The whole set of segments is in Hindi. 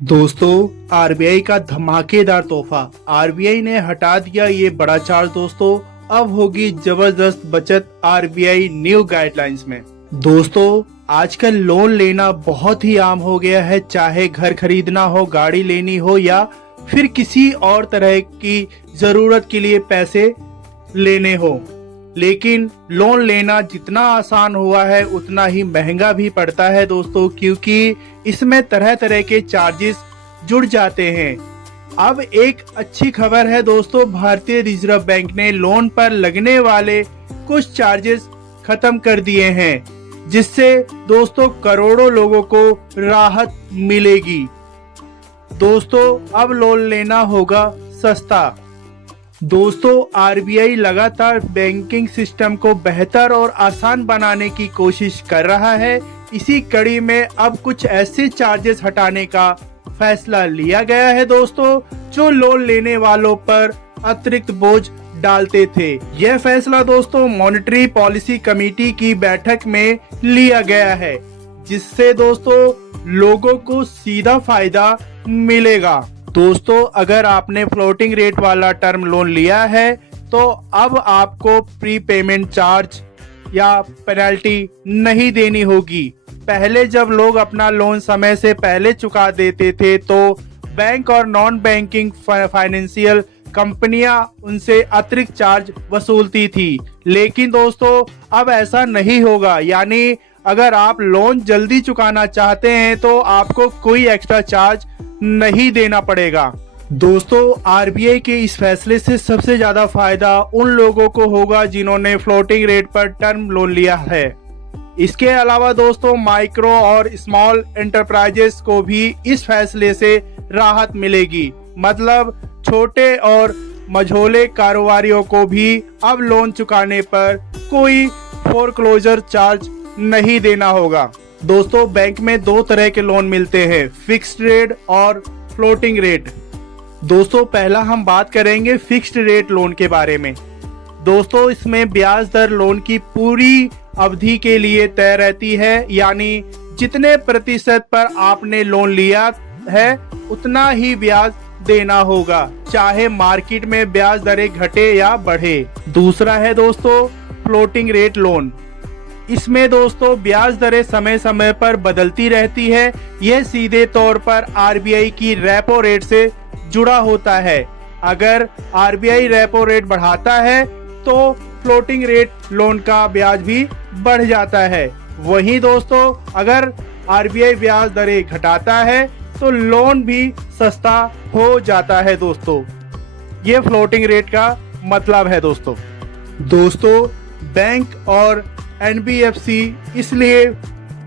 दोस्तों, आरबीआई का धमाकेदार तोहफा। आरबीआई ने हटा दिया ये बड़ा चार्ज दोस्तों। अब होगी जबरदस्त बचत आरबीआई न्यू गाइडलाइंस में। दोस्तों, आजकल लोन लेना बहुत ही आम हो गया है, चाहे घर खरीदना हो, गाड़ी लेनी हो या फिर किसी और तरह की जरूरत के लिए पैसे लेने हो। लेकिन लोन लेना जितना आसान हुआ है उतना ही महंगा भी पड़ता है दोस्तों, क्योंकि इसमें तरह तरह के चार्जेस जुड़ जाते हैं। अब एक अच्छी खबर है दोस्तों, भारतीय रिजर्व बैंक ने लोन पर लगने वाले कुछ चार्जेस खत्म कर दिए हैं, जिससे दोस्तों करोड़ों लोगों को राहत मिलेगी। दोस्तों, अब लोन लेना होगा सस्ता। दोस्तों, आरबीआई लगातार बैंकिंग सिस्टम को बेहतर और आसान बनाने की कोशिश कर रहा है। इसी कड़ी में अब कुछ ऐसे चार्जेस हटाने का फैसला लिया गया है दोस्तों, जो लोन लेने वालों पर अतिरिक्त बोझ डालते थे। यह फैसला दोस्तों मॉनेटरी पॉलिसी कमेटी की बैठक में लिया गया है, जिससे दोस्तों लोगों को सीधा फायदा मिलेगा। दोस्तों, अगर आपने फ्लोटिंग रेट वाला टर्म लोन लिया है तो अब आपको प्री पेमेंट चार्ज या पेनल्टी नहीं देनी होगी। पहले जब लोग अपना लोन समय से पहले चुका देते थे तो बैंक और नॉन बैंकिंग फाइनेंशियल कंपनियां उनसे अतिरिक्त चार्ज वसूलती थी। लेकिन दोस्तों अब ऐसा नहीं होगा, यानी अगर आप लोन जल्दी चुकाना चाहते हैं तो आपको कोई एक्स्ट्रा चार्ज नहीं देना पड़ेगा। दोस्तों, आरबीआई के इस फैसले से सबसे ज्यादा फायदा उन लोगों को होगा जिन्होंने फ्लोटिंग रेट पर टर्म लोन लिया है। इसके अलावा दोस्तों माइक्रो और स्मॉल एंटरप्राइजेस को भी इस फैसले से राहत मिलेगी। मतलब छोटे और मझोले कारोबारियों को भी अब लोन चुकाने पर कोई फोरक्लोजर चार्ज नहीं देना होगा। दोस्तों, बैंक में दो तरह के लोन मिलते हैं, फिक्स्ड रेट और फ्लोटिंग रेट। दोस्तों, पहला हम बात करेंगे फिक्स्ड रेट लोन के बारे में। दोस्तों, इसमें ब्याज दर लोन की पूरी अवधि के लिए तय रहती है, यानी जितने प्रतिशत पर आपने लोन लिया है उतना ही ब्याज देना होगा, चाहे मार्केट में ब्याज दरें घटे या बढ़े। दूसरा है दोस्तों फ्लोटिंग रेट लोन। इसमें दोस्तों ब्याज दरें समय समय पर बदलती रहती है। यह सीधे तौर पर आरबीआई की रेपो रेट से जुड़ा होता है। अगर आरबीआई रेपो रेट बढ़ाता है तो फ्लोटिंग रेट लोन का ब्याज भी बढ़ जाता है। वहीं दोस्तों अगर आरबीआई ब्याज दरें घटाता है तो लोन भी सस्ता हो जाता है। दोस्तों, ये फ्लोटिंग रेट का मतलब है। दोस्तों बैंक और एनबीएफसी इसलिए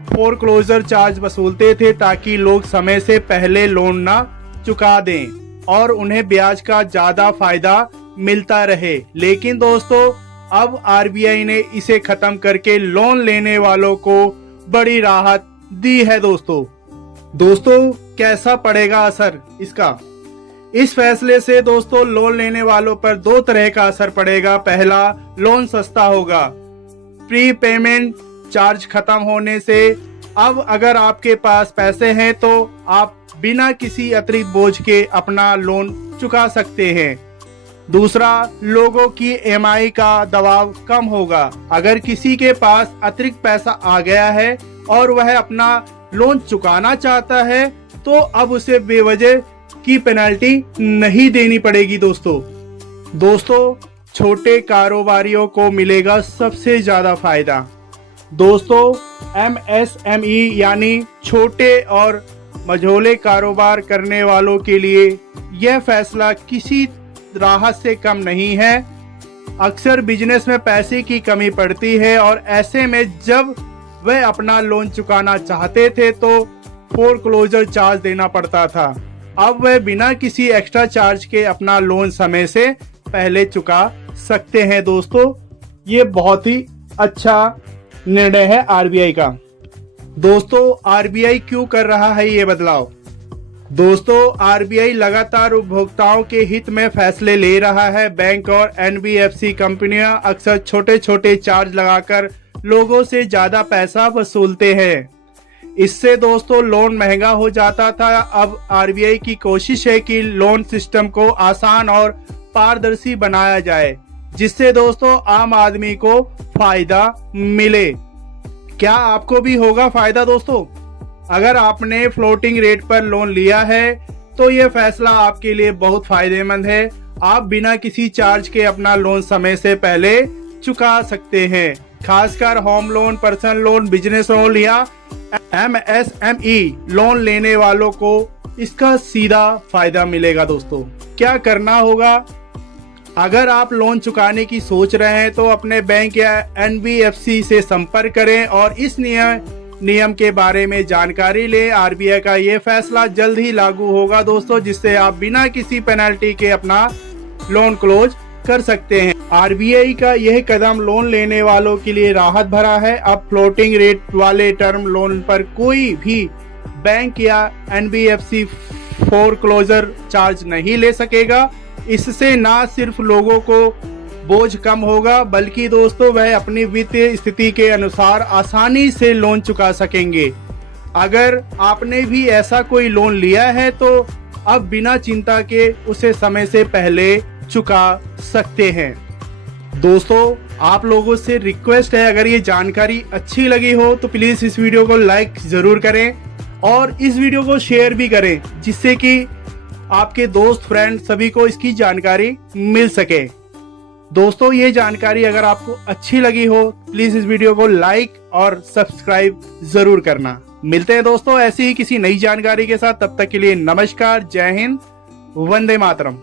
फोरक्लोजर चार्ज वसूलते थे ताकि लोग समय से पहले लोन ना चुका दें और उन्हें ब्याज का ज्यादा फायदा मिलता रहे। लेकिन दोस्तों अब आरबीआई ने इसे खत्म करके लोन लेने वालों को बड़ी राहत दी है। दोस्तों कैसा पड़ेगा असर इसका? इस फैसले से दोस्तों लोन लेने वालों पर दो तरह का असर पड़ेगा। पहला, लोन सस्ता होगा। प्री पेमेंट चार्ज खत्म होने से अब अगर आपके पास पैसे हैं तो आप बिना किसी अतिरिक्त बोझ के अपना लोन चुका सकते हैं। दूसरा, लोगों की ईएमआई का दबाव कम होगा। अगर किसी के पास अतिरिक्त पैसा आ गया है और वह अपना लोन चुकाना चाहता है तो अब उसे बेवजह की पेनल्टी नहीं देनी पड़ेगी। दोस्तों छोटे कारोबारियों को मिलेगा सबसे ज्यादा फायदा। दोस्तों एमएसएमई यानी छोटे और मझोले कारोबार करने वालों के लिए यह फैसला किसी राहत से कम नहीं है। अक्सर बिजनेस में पैसे की कमी पड़ती है और ऐसे में जब वह अपना लोन चुकाना चाहते थे तो फोरक्लोजर चार्ज देना पड़ता था। अब वह बिना किसी एक्स्ट्रा चार्ज के अपना लोन समय से पहले चुका सकते हैं। दोस्तों ये बहुत ही अच्छा निर्णय है आरबीआई का। दोस्तों आरबीआई क्यों कर रहा है ये बदलाव? दोस्तों आरबीआई लगातार उपभोक्ताओं के हित में फैसले ले रहा है। बैंक और एनबीएफसी कंपनियां अक्सर छोटे छोटे चार्ज लगाकर लोगों से ज्यादा पैसा वसूलते हैं। इससे दोस्तों लोन महंगा हो जाता था। अब आरबीआई की कोशिश है कि लोन सिस्टम को आसान और पारदर्शी बनाया जाए, जिससे दोस्तों आम आदमी को फायदा मिले। क्या आपको भी होगा फायदा दोस्तों? अगर आपने फ्लोटिंग रेट पर लोन लिया है तो यह फैसला आपके लिए बहुत फायदेमंद है। आप बिना किसी चार्ज के अपना लोन समय से पहले चुका सकते हैं। खासकर home loan, personal loan, business loan या एमएसएमई लोन लेने वालों को इसका सीधा फायदा मिलेगा दोस्तों। क्या करना होगा? अगर आप लोन चुकाने की सोच रहे हैं तो अपने बैंक या एनबीएफसी से संपर्क करें और इस नियम के बारे में जानकारी लें। आरबीआई का ये फैसला जल्द ही लागू होगा दोस्तों, जिससे आप बिना किसी पेनल्टी के अपना लोन क्लोज कर सकते हैं। आरबीआई का यह कदम लोन लेने वालों के लिए राहत भरा है। अब फ्लोटिंग रेट वाले टर्म लोन पर कोई भी बैंक या एनबीएफसी फोरक्लोजर चार्ज नहीं ले सकेगा। इससे ना सिर्फ लोगों को बोझ कम होगा, बल्कि दोस्तों वह अपनी वित्तीय स्थिति के अनुसार आसानी से लोन चुका सकेंगे। अगर आपने भी ऐसा कोई लोन लिया है तो अब बिना चिंता के उसे समय से पहले चुका सकते हैं। दोस्तों, आप लोगों से रिक्वेस्ट है, अगर ये जानकारी अच्छी लगी हो तो प्लीज इस वीडियो को लाइक जरूर करें और इस वीडियो को शेयर भी करें, जिससे कि आपके दोस्त, फ्रेंड सभी को इसकी जानकारी मिल सके। दोस्तों, ये जानकारी अगर आपको अच्छी लगी हो प्लीज इस वीडियो को लाइक और सब्सक्राइब जरूर करना। मिलते हैं दोस्तों ऐसी ही किसी नई जानकारी के साथ। तब तक के लिए नमस्कार, जय हिंद, वंदे मातरम।